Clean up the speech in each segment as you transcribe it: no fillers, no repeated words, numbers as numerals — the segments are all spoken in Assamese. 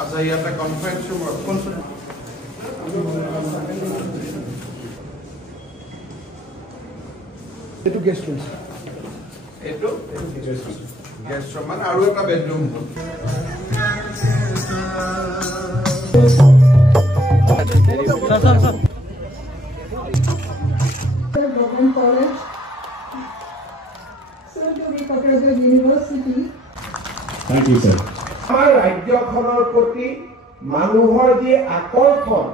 Acha ইয়াতে কনফাৰেন্স ৰুম এটো গেস্ট ৰুম এটো গেস্ট ৰুম মানে আৰু এটা bedroom University. Thank you, sir. আমাৰ ৰাজ্যখনৰ প্ৰতি মানুহৰ যি আকৰ্ষণ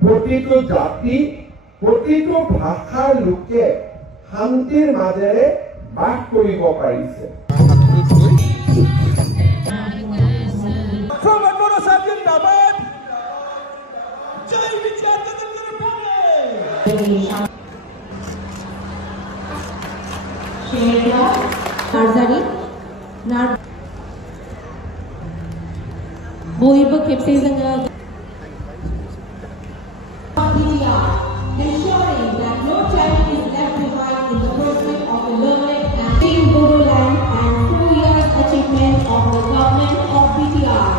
প্ৰতিটো জাতি প্ৰতিটো ভাষাৰ লোকে শান্তিৰ মাজেৰে বাস কৰিব পাৰিছে Boyba Kipsizanga ensuring that no child is left behind in the pursuit of the learning and team Guru Land and 2 years achievement of the government of BTR.